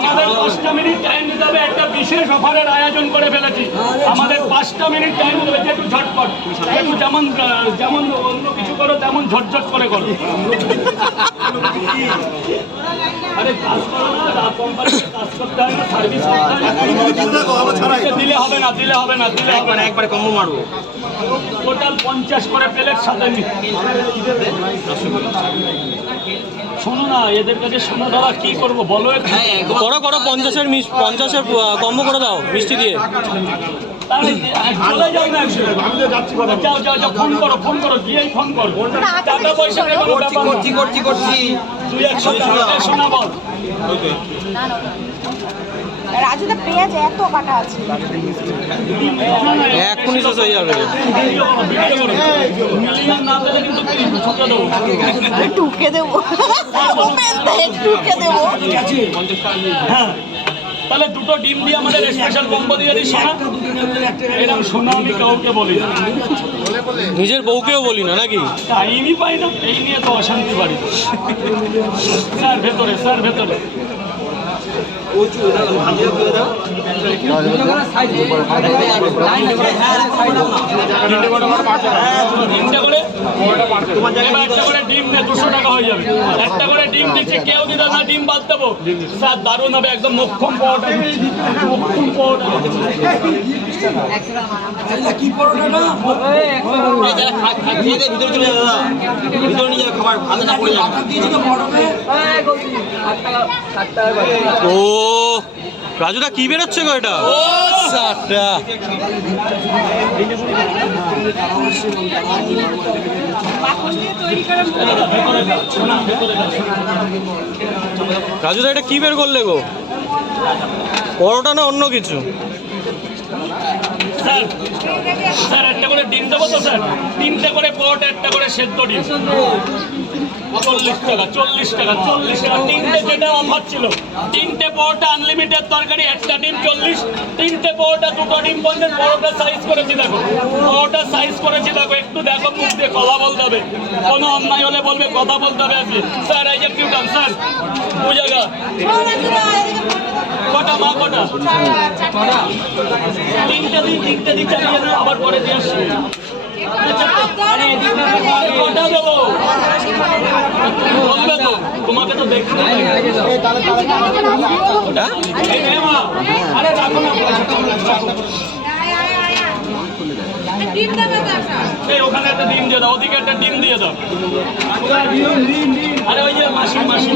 আমাদের পাঁচটা minute time দিতে হবে একটা বিশেষ অফারের আয়োজন করে ফেলেছি। আমাদের পাঁচটা মিনিট টাইম যে একটু ঝটপট একটু যেমন যেমন অন্য কিছু করো তেমন ঝটঝট করে করো। আরে কাজ করো না কোম্পানিতে কাজ করতে হয় না সার্ভিস করতে হয় না। দিলে হবে না দিলে হবে না দিলে হবে না। একবারে কম্বো মারবো। টোটাল পঞ্চাশ করে প্লেট সাথে শোনো না এদের কাছে শোনো দাদা কি করব? বলো। হ্যাঁ করো করো পঞ্চাশের পঞ্চাশের কম্বো করে দাও মিষ্টি দিয়ে। চলে যাও না যাও যাও যাও ফোন করো ফোন করো গিয়েই ফোন করো। টাকা পয়সা করছি করছি করছি। রাজুদা পেঁয়াজ এত কাটা আছে। এক্ষুনি শেষ হয়ে যাবে। মিলিয়ন না পেলে কিন্তু ছোট দেবো। টুকে দেবো। টুকে দেবো হ্যাঁ। তাহলে দুটো ডিম দিয়ে আমাদের স্পেশাল কম্বো দিয়ে দিস সোনা। এরকম সোনা আমি কাউকে বলি না। নিজের বউকেও বলি না নাকি? টাইমই পাই না এই নিয়ে তো অশান্তি বাড়ি স্যার ভেতরে স্যার ভেতরে। একটা করে ডিম দিচ্ছি কেউ দিতে না ডিম বাদ দেবো স্যার দারুণ হবে একদম মক্ষম পাওয়াটা মক্ষম পাওয়াটা এই যারা খা- খা- খেয়ে দিয়ে ভিতরে চলে দাদা ভিতরে নিয়ে খাবার ভালো না পড়ে যাবে ও রাজুদা কি বেরোচ্ছে গো এটা? ও সাতটা। রাজুদা এটা কি বের করলে গো? পরোটা না অন্য কিছু? Thank you. স্যার স্যার, একটা করে ডিম দেবো তো, স্যার? তিনটে করে পট একটা করে সেদ্ধ ডিম। চল্লিশ টাকা চল্লিশ টাকা চল্লিশ টাকা। তিনটে যেটা অফার ছিল, তিনটে পরোটা আনলিমিটেড তরকারি, একটা ডিম চল্লিশ, তিনটে পরোটা, দুটো ডিম পঞ্চাশ পরোটা সাইজ করেছি দেখো। পরোটা সাইজ করেছি দেখো, একটু দেখো মুখ কথা বলতে হবে। কোনো অন্যায় হলে বলবে, কথা বলতে হবে আজকে। স্যার, এই যে কিউ স্যার জায়গা কটা, মা কটা? তিনটে দিন দিন চালিয়ে দাও আবার পরে দিয়ে আসছি তো তোমাকে তো দেখতে এই ওখানে একটা ডিম দিয়ে দাও ওদিকে একটা ডিম দিয়ে দাও। আরে ওই যে মাসি মাসি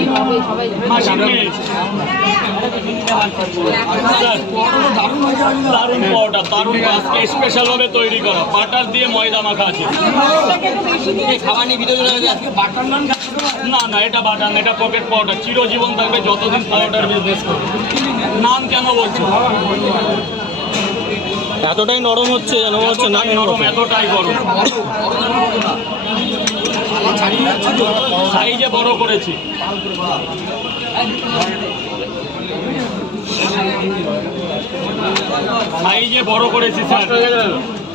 মাসির দারুণ পাউডার দারুণ আজকে স্পেশাল ভাবে তৈরি করা। বাটার দিয়ে ময়দা মাখা আছে। খাবার নিয়ে ভিতরে আজকে বাটার নান না না এটা বাটার এটা পকেট পাউডার চিরজীবন থাকবে যতদিন পাউডার বিজনেস করবে। নাম কেন বলছো? এতটাই নরম হচ্ছে যেন মনে হচ্ছে না এতটাই নরম এতটাই গরম সাইজে বড় করেছি সাইজে বড় করেছি স্যার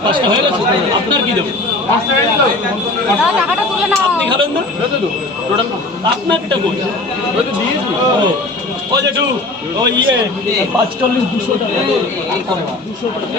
পাঁচটা হয়ে গেছে আপনার কি দেবো আপনি খাবেন না আপনারটা কই ও, ও জেঠু ও ইয়ে পাঁচচল্লিশ দুশো টাকা। দুশো টাকা।